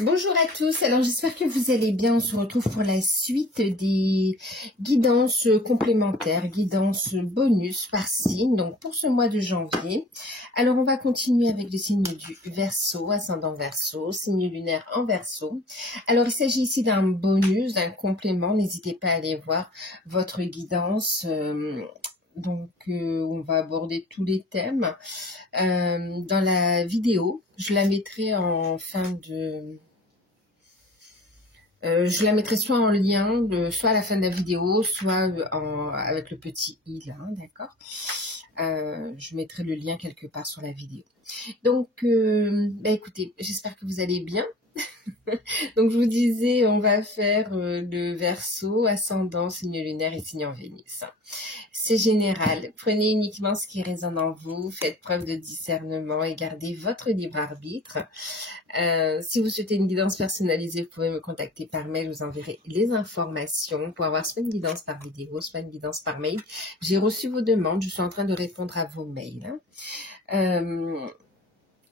Bonjour à tous, alors j'espère que vous allez bien. On se retrouve pour la suite des guidances complémentaires, guidances bonus par signe, donc pour ce mois de janvier. Alors on va continuer avec le signe du Verseau, ascendant Verseau, signe lunaire en Verseau. Alors il s'agit ici d'un bonus, d'un complément, n'hésitez pas à aller voir votre guidance. On va aborder tous les thèmes dans la vidéo. Je la mettrai en fin de... je la mettrai soit en lien, soit à la fin de la vidéo, soit avec le petit i là, d'accord. Je mettrai le lien quelque part sur la vidéo. Donc, écoutez, j'espère que vous allez bien. Donc, je vous disais, on va faire le Verseau, ascendant, signe lunaire et signe en Vénus. C'est général. Prenez uniquement ce qui résonne en vous, faites preuve de discernement et gardez votre libre arbitre. Si vous souhaitez une guidance personnalisée, vous pouvez me contacter par mail, je vous enverrai les informations pour avoir soit une guidance par vidéo, soit une guidance par mail. J'ai reçu vos demandes, je suis en train de répondre à vos mails.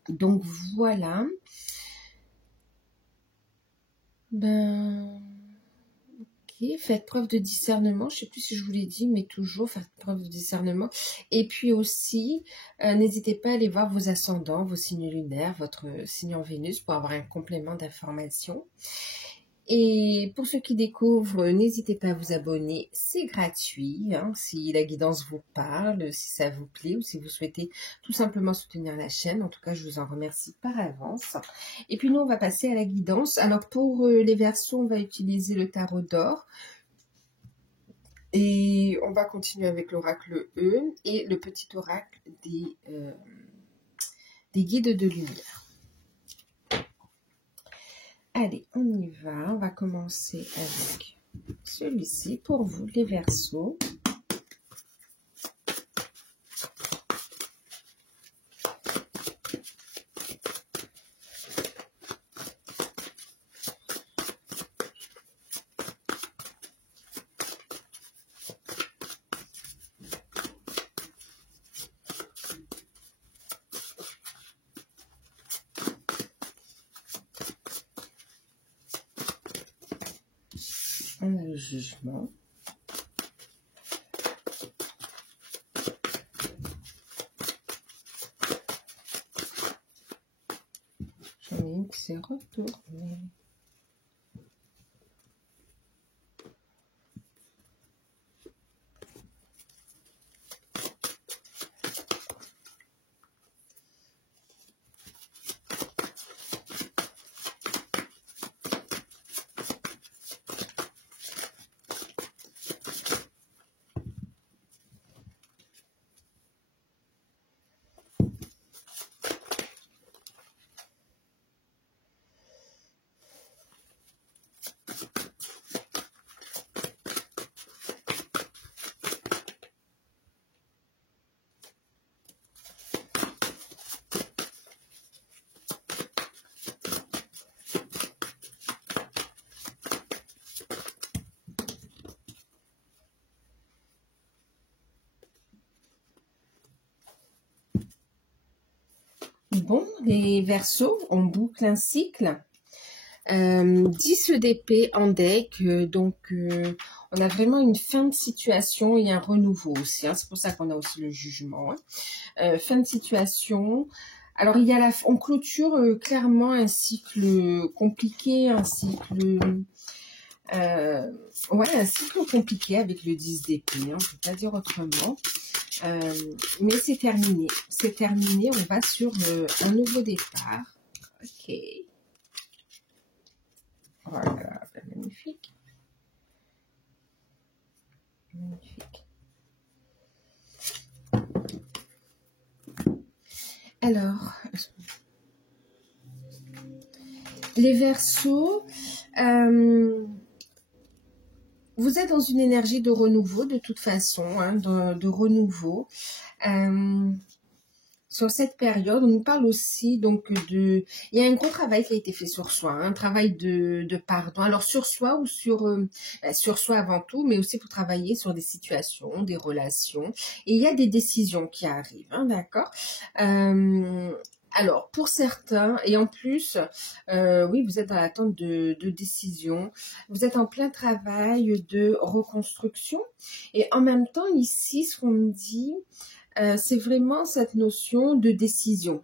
Donc voilà. Ok, faites preuve de discernement, je ne sais plus si je vous l'ai dit, mais toujours faites preuve de discernement. Et puis aussi, n'hésitez pas à aller voir vos ascendants, vos signes lunaires, votre signe en Vénus pour avoir un complément d'information. Et pour ceux qui découvrent, n'hésitez pas à vous abonner, c'est gratuit, hein, si la guidance vous parle, si ça vous plaît ou si vous souhaitez tout simplement soutenir la chaîne. En tout cas, je vous en remercie par avance. Et puis nous, on va passer à la guidance. Alors pour les Verseaux, on va utiliser le tarot d'or. Et on va continuer avec l'oracle E et le petit oracle des guides de lumière. Allez, on y va. On va commencer avec celui-ci pour vous, les Verseaux. On a le jugement. J'en ai une qui s'est retournée. Bon, les Verseaux, on boucle un cycle. 10 d'épée en deck, on a vraiment une fin de situation et un renouveau aussi, hein, c'est pour ça qu'on a aussi le jugement, hein. Fin de situation, alors on clôture clairement un cycle compliqué, un cycle compliqué avec le 10 d'épée, hein, je ne peux pas dire autrement. Mais c'est terminé, on va sur un nouveau départ. Ok. Voilà, magnifique. Magnifique. Alors, les Verseaux, vous êtes dans une énergie de renouveau de toute façon, hein, de renouveau. Sur cette période, on nous parle aussi donc il y a un gros travail qui a été fait sur soi, un travail de pardon. Alors sur soi ou sur soi avant tout, mais aussi pour travailler sur des situations, des relations. Et il y a des décisions qui arrivent, hein, d'accord. Alors, pour certains, et en plus, oui, vous êtes dans l'attente de décision, vous êtes en plein travail de reconstruction, et en même temps, ici, ce qu'on me dit, c'est vraiment cette notion de décision,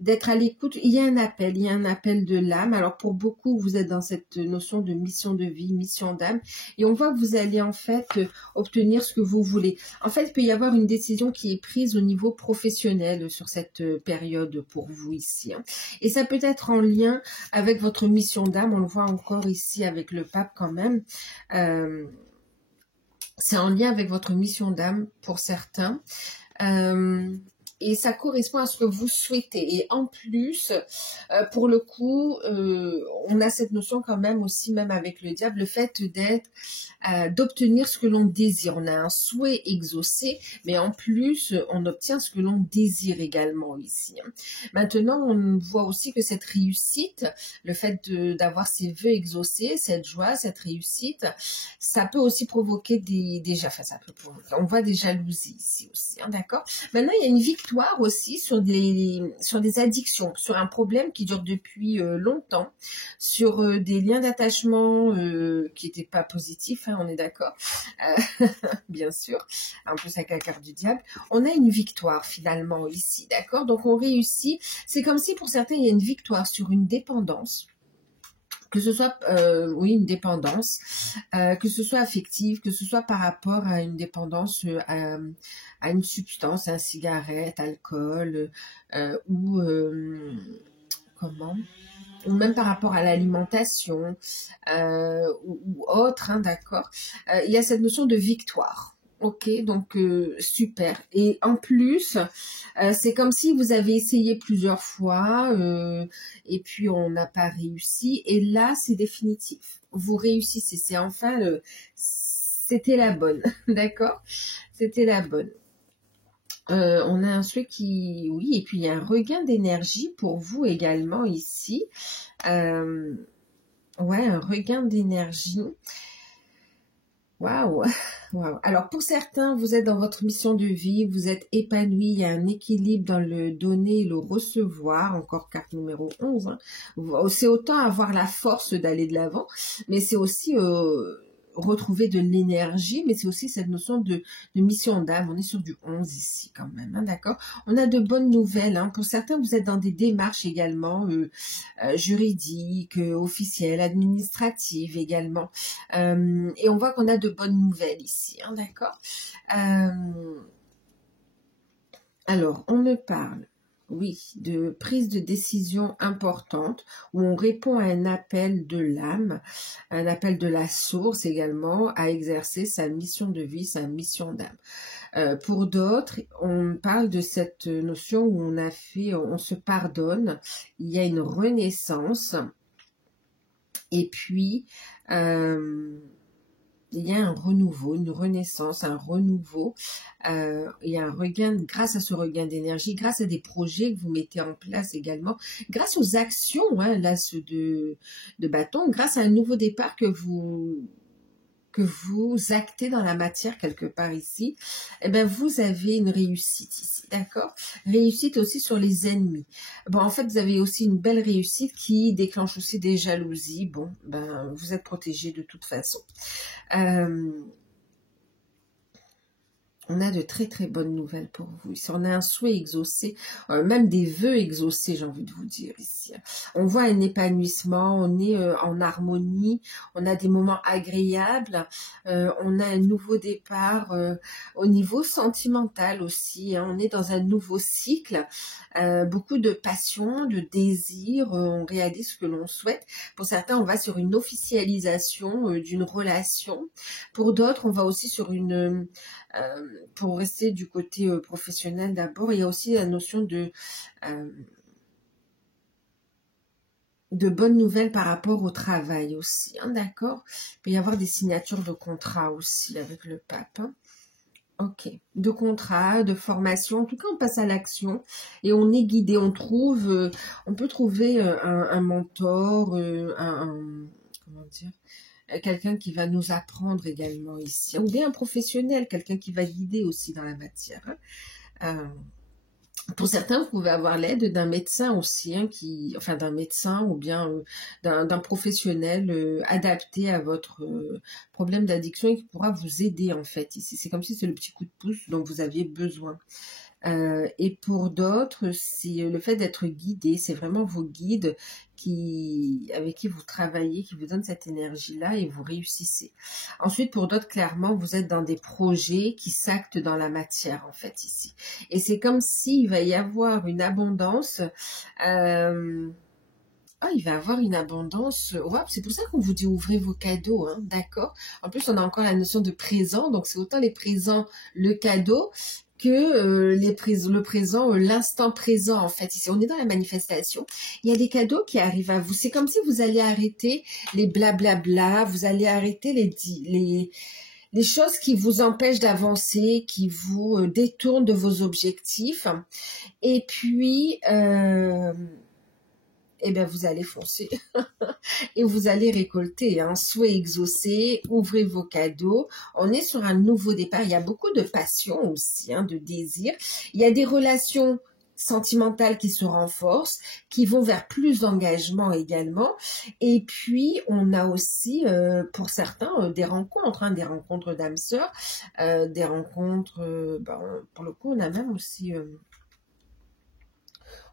d'être à l'écoute. Il y a un appel de l'âme. Alors pour beaucoup, vous êtes dans cette notion de mission de vie, mission d'âme, et on voit que vous allez en fait obtenir ce que vous voulez. En fait, il peut y avoir une décision qui est prise au niveau professionnel sur cette période pour vous ici, hein. Et ça peut être en lien avec votre mission d'âme. On le voit encore ici avec le pape quand même. C'est en lien avec votre mission d'âme pour certains. Et ça correspond à ce que vous souhaitez. Et en plus, pour le coup, on a cette notion quand même aussi, même avec le diable, le fait d'obtenir ce que l'on désire. On a un souhait exaucé, mais en plus, on obtient ce que l'on désire également ici. Maintenant, on voit aussi que cette réussite, le fait d'avoir ces vœux exaucés, cette joie, cette réussite, ça peut aussi provoquer on voit des jalousies ici aussi, hein, d'accord? Maintenant, il y a une victoire aussi sur des addictions, sur un problème qui dure depuis longtemps, sur des liens d'attachement qui n'étaient pas positifs, hein, on est d'accord, bien sûr, en plus avec la carte du diable. On a une victoire finalement ici, d'accord? Donc on réussit, c'est comme si pour certains il y a une victoire sur une dépendance, que ce soit, oui, une dépendance, que ce soit affective, que ce soit par rapport à une dépendance à une substance, un cigarette, alcool, ou comment, ou même par rapport à l'alimentation, ou autre, hein, d'accord. Il y a cette notion de victoire. Ok, donc super. Et en plus, c'est comme si vous avez essayé plusieurs fois et puis on n'a pas réussi. Et là, c'est définitif. Vous réussissez. C'est enfin c'était la bonne, d'accord? C'était la bonne. On a un souhait qui, oui, et puis il y a un regain d'énergie pour vous également ici. Ouais, un regain d'énergie. Waouh, waouh. Alors pour certains, vous êtes dans votre mission de vie, vous êtes épanoui, il y a un équilibre dans le donner et le recevoir, encore carte numéro 11. Hein. C'est autant avoir la force d'aller de l'avant, mais c'est aussi retrouver de l'énergie, mais c'est aussi cette notion de mission d'âme. On est sur du 11 ici quand même, hein, d'accord? On a de bonnes nouvelles. Hein. Pour certains, vous êtes dans des démarches également juridiques, officielles, administratives également. Et on voit qu'on a de bonnes nouvelles ici, hein, d'accord? Alors, on me parle, oui, de prise de décision importante où on répond à un appel de l'âme, un appel de la source également à exercer sa mission de vie, sa mission d'âme. Pour d'autres, on parle de cette notion où on se pardonne, il y a une renaissance et puis il y a un renouveau, une renaissance, un renouveau. Il y a un regain, grâce à ce regain d'énergie, grâce à des projets que vous mettez en place également, grâce aux actions, hein, l'as de bâton, grâce à un nouveau départ que vous actez dans la matière quelque part ici, eh ben vous avez une réussite ici, d'accord? Réussite aussi sur les ennemis. Bon, en fait, vous avez aussi une belle réussite qui déclenche aussi des jalousies. Bon, ben vous êtes protégé de toute façon. On a de très très bonnes nouvelles pour vous. Ici, on a un souhait exaucé, même des vœux exaucés, j'ai envie de vous dire ici. On voit un épanouissement, on est en harmonie, on a des moments agréables, on a un nouveau départ au niveau sentimental aussi. Hein, on est dans un nouveau cycle, beaucoup de passion, de désir, on réalise ce que l'on souhaite. Pour certains, on va sur une officialisation d'une relation. Pour d'autres, on va aussi sur une... pour rester du côté professionnel d'abord, il y a aussi la notion de bonnes nouvelles par rapport au travail aussi, hein, d'accord? Il peut y avoir des signatures de contrats aussi avec le pape. Hein. Ok, de contrats, de formation, en tout cas on passe à l'action et on est guidé, on peut trouver un mentor, comment dire, quelqu'un qui va nous apprendre également ici, ou bien un professionnel, quelqu'un qui va guider aussi dans la matière. Hein. Pour certains, vous pouvez avoir l'aide d'un médecin aussi, hein, enfin d'un médecin ou bien d'un professionnel adapté à votre problème d'addiction et qui pourra vous aider en fait. Ici, c'est comme si c'est le petit coup de pouce dont vous aviez besoin. Et pour d'autres, c'est le fait d'être guidé, c'est vraiment vos guides avec qui vous travaillez, qui vous donnent cette énergie-là et vous réussissez. Ensuite, pour d'autres, clairement, vous êtes dans des projets qui s'actent dans la matière, en fait, ici. Et c'est comme s'il va y avoir une abondance. Il va y avoir une abondance. Ouais, c'est pour ça qu'on vous dit ouvrez vos cadeaux, hein, d'accord. En plus, on a encore la notion de présent, donc c'est autant les présents, le cadeau, que le présent, l'instant présent en fait. Ici, on est dans la manifestation. Il y a des cadeaux qui arrivent à vous. C'est comme si vous allez arrêter les blablabla, vous allez arrêter les choses qui vous empêchent d'avancer, qui vous détournent de vos objectifs. Et puis, vous allez foncer et vous allez récolter un souhait exaucé, ouvrez vos cadeaux. On est sur un nouveau départ. Il y a beaucoup de passion aussi, hein, de désir. Il y a des relations sentimentales qui se renforcent, qui vont vers plus d'engagement également. Et puis, on a aussi, pour certains, des rencontres, hein, des rencontres d'âmes sœurs, des rencontres, pour le coup, on a même aussi...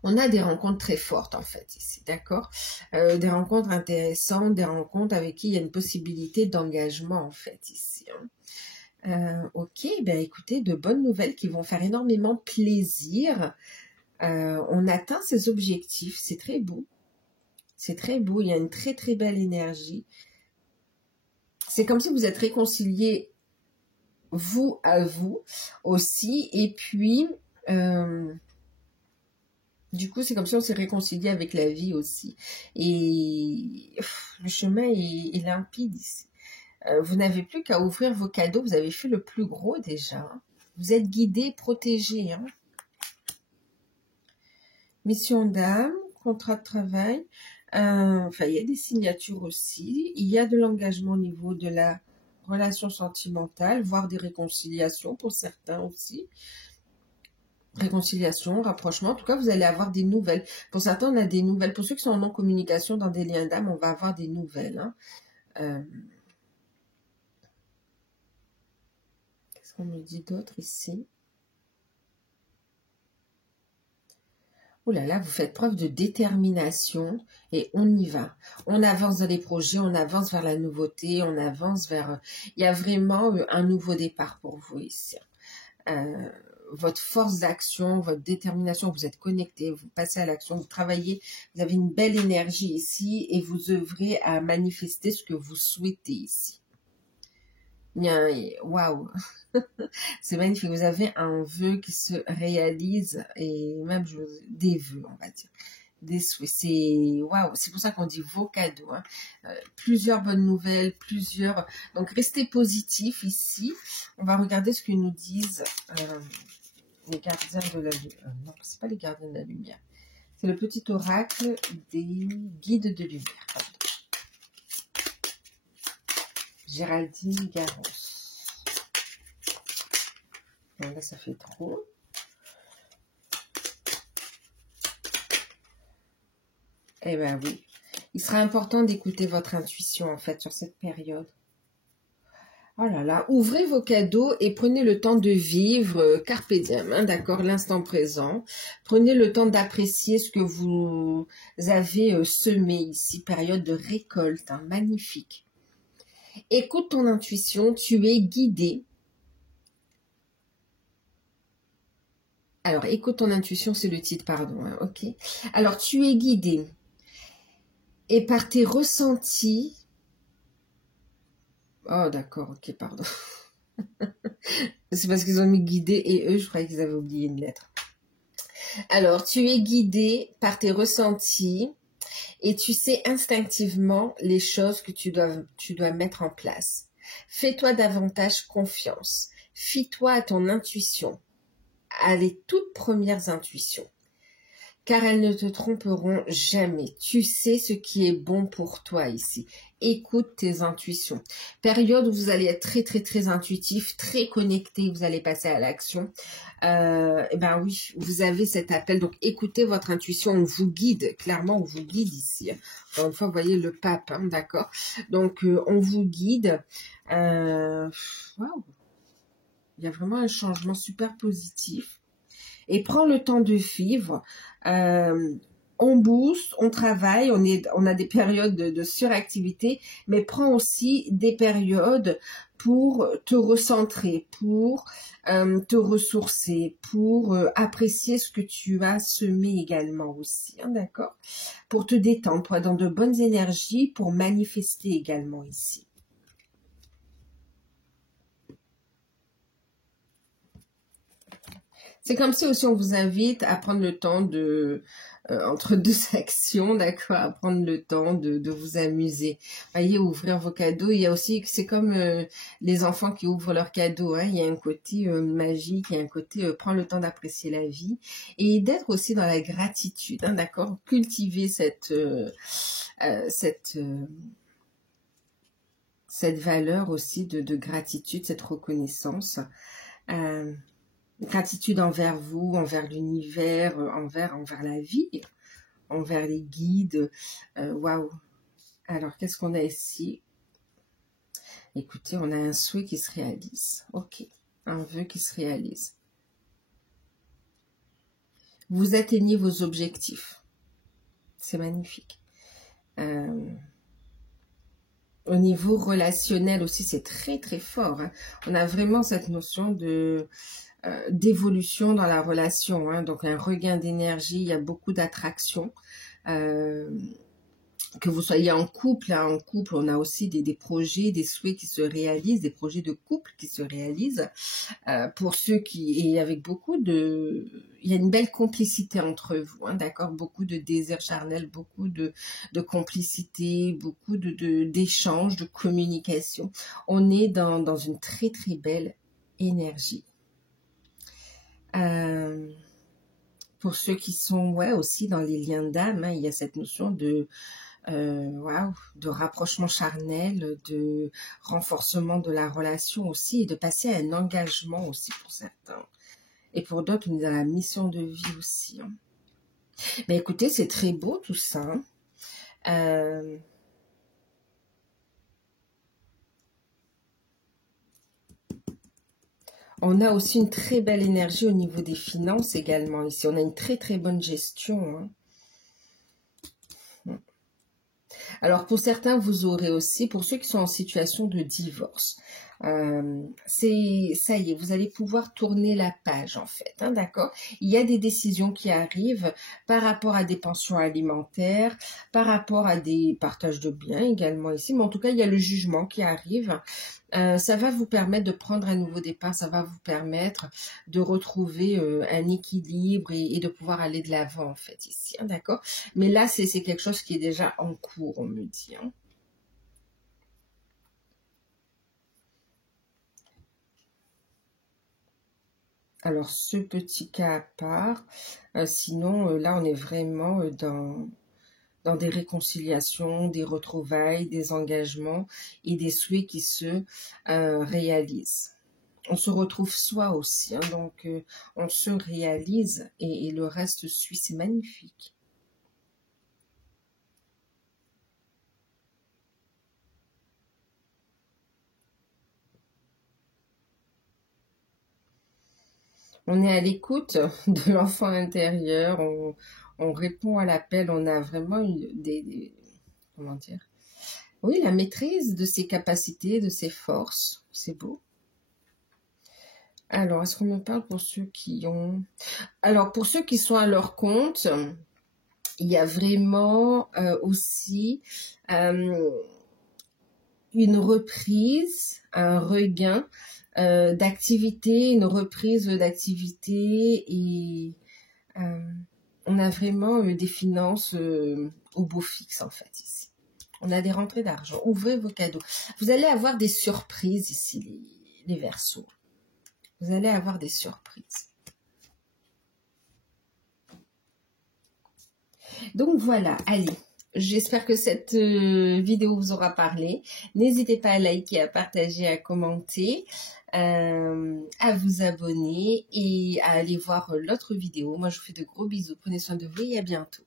on a des rencontres très fortes en fait ici, d'accord, des rencontres intéressantes, des rencontres avec qui il y a une possibilité d'engagement en fait ici. Hein. Ok, écoutez, de bonnes nouvelles qui vont faire énormément plaisir. On atteint ses objectifs, c'est très beau. C'est très beau, il y a une très très belle énergie. C'est comme si vous êtes réconciliés vous à vous aussi, et puis... du coup, c'est comme si on s'est réconcilié avec la vie aussi. Et le chemin est limpide ici. Vous n'avez plus qu'à ouvrir vos cadeaux. Vous avez fait le plus gros déjà. Hein. Vous êtes guidé, protégé. Hein. Mission d'âme, contrat de travail. Il y a des signatures aussi. Il y a de l'engagement au niveau de la relation sentimentale, voire des réconciliations pour certains aussi. Réconciliation, rapprochement, en tout cas vous allez avoir des nouvelles. Pour certains on a des nouvelles, pour ceux qui sont en non-communication dans des liens d'âme, on va avoir des nouvelles. Hein. Qu'est-ce qu'on me dit d'autre ici? Oh là là, vous faites preuve de détermination et on y va. On avance dans les projets, on avance vers la nouveauté, on avance vers... Il y a vraiment un nouveau départ pour vous ici. Votre force d'action, votre détermination, vous êtes connecté, vous passez à l'action, vous travaillez, vous avez une belle énergie ici et vous œuvrez à manifester ce que vous souhaitez ici. Waouh, c'est magnifique, vous avez un vœu qui se réalise et même des vœux, on va dire. Des souhaits, c'est waouh, c'est pour ça qu'on dit vos cadeaux, hein. Plusieurs bonnes nouvelles, donc restez positifs ici. On va regarder ce que nous disent les gardiens de la lumière. Non, c'est pas les gardiens de la lumière, c'est le petit oracle des guides de lumière. Pardon. Géraldine Garros. Bon, là ça fait trop. Eh bien oui, il sera important d'écouter votre intuition en fait sur cette période. Oh là là, ouvrez vos cadeaux et prenez le temps de vivre carpe diem, hein, d'accord, l'instant présent. Prenez le temps d'apprécier ce que vous avez semé ici, période de récolte, hein, magnifique. Écoute ton intuition, tu es guidé. Alors, écoute ton intuition, c'est le titre, pardon, hein, ok. Alors, tu es guidé. Et par tes ressentis... Oh, d'accord, ok, pardon. C'est parce qu'ils ont mis guidé et eux, je croyais qu'ils avaient oublié une lettre. Alors, tu es guidé par tes ressentis et tu sais instinctivement les choses que tu dois mettre en place. Fais-toi davantage confiance. Fie-toi à ton intuition, à les toutes premières intuitions. car elles ne te tromperont jamais. Tu sais ce qui est bon pour toi ici. Écoute tes intuitions. Période où vous allez être très, très, très intuitif, très connecté, vous allez passer à l'action. Eh ben oui, vous avez cet appel. Donc, écoutez votre intuition, on vous guide. Clairement, on vous guide ici. Encore une fois, vous voyez le pape, hein, d'accord? Donc, on vous guide. Waouh! Il y a vraiment un changement super positif. Et prends le temps de vivre. On booste, on travaille, on a des périodes de suractivité, mais prends aussi des périodes pour te recentrer, pour te ressourcer, pour apprécier ce que tu as semé également aussi, hein, d'accord? Pour te détendre, pour être dans de bonnes énergies, pour manifester également ici. C'est comme si aussi on vous invite à prendre le temps de, entre deux actions, d'accord, à prendre le temps de vous amuser. Voyez, ouvrir vos cadeaux. Il y a aussi, c'est comme les enfants qui ouvrent leurs cadeaux, hein. Il y a un côté magique, il y a un côté prendre le temps d'apprécier la vie et d'être aussi dans la gratitude, hein, d'accord. Cultiver cette valeur aussi de gratitude, cette reconnaissance. Gratitude envers vous, envers l'univers, envers la vie, envers les guides. Waouh! Alors, qu'est-ce qu'on a ici? Écoutez, on a un souhait qui se réalise. Ok, un vœu qui se réalise. Vous atteignez vos objectifs. C'est magnifique. Au niveau relationnel aussi, c'est très très fort, hein. On a vraiment cette notion d'évolution dans la relation, hein. Donc un regain d'énergie, il y a beaucoup d'attraction. Que vous soyez en couple, hein, en couple, on a aussi des projets, des souhaits qui se réalisent, des projets de couple qui se réalisent. Pour ceux qui, et avec beaucoup de, il y a une belle complicité entre vous, hein, d'accord, beaucoup de désirs charnels, beaucoup de complicité, beaucoup d'échanges, de communication. On est dans une très très belle énergie. Pour ceux qui sont aussi dans les liens d'âme, hein, il y a cette notion de de rapprochement charnel, de renforcement de la relation aussi, et de passer à un engagement aussi pour certains. Et pour d'autres, on est dans la mission de vie aussi, hein. Mais écoutez, c'est très beau tout ça, hein. On a aussi une très belle énergie au niveau des finances également ici. On a une très très bonne gestion, hein. Alors pour certains, vous aurez aussi, pour ceux qui sont en situation de divorce, ça y est, vous allez pouvoir tourner la page en fait, hein, d'accord? Il y a des décisions qui arrivent par rapport à des pensions alimentaires, par rapport à des partages de biens également ici, mais en tout cas, il y a le jugement qui arrive. Ça va vous permettre de prendre un nouveau départ, ça va vous permettre de retrouver un équilibre et de pouvoir aller de l'avant en fait ici, hein, d'accord? Mais là, c'est quelque chose qui est déjà en cours, on me dit, hein. Alors, ce petit cas à part, sinon, là, on est vraiment dans des réconciliations, des retrouvailles, des engagements et des souhaits qui se réalisent. On se retrouve soi aussi, hein, donc on se réalise et le reste suit, c'est magnifique. On est à l'écoute de l'enfant intérieur, on répond à l'appel, on a vraiment comment dire? Oui, la maîtrise de ses capacités, de ses forces, c'est beau. Alors, est-ce qu'on me parle pour ceux qui ont... Alors, pour ceux qui sont à leur compte, il y a vraiment aussi une reprise, un regain d'activité, une reprise d'activité et on a vraiment des finances au beau fixe en fait ici. On a des rentrées d'argent. Ouvrez vos cadeaux. Vous allez avoir des surprises ici, les Verseaux. Vous allez avoir des surprises. Donc voilà, allez. J'espère que cette vidéo vous aura parlé. N'hésitez pas à liker, à partager, à commenter, à vous abonner et à aller voir l'autre vidéo. Moi, je vous fais de gros bisous. Prenez soin de vous et à bientôt.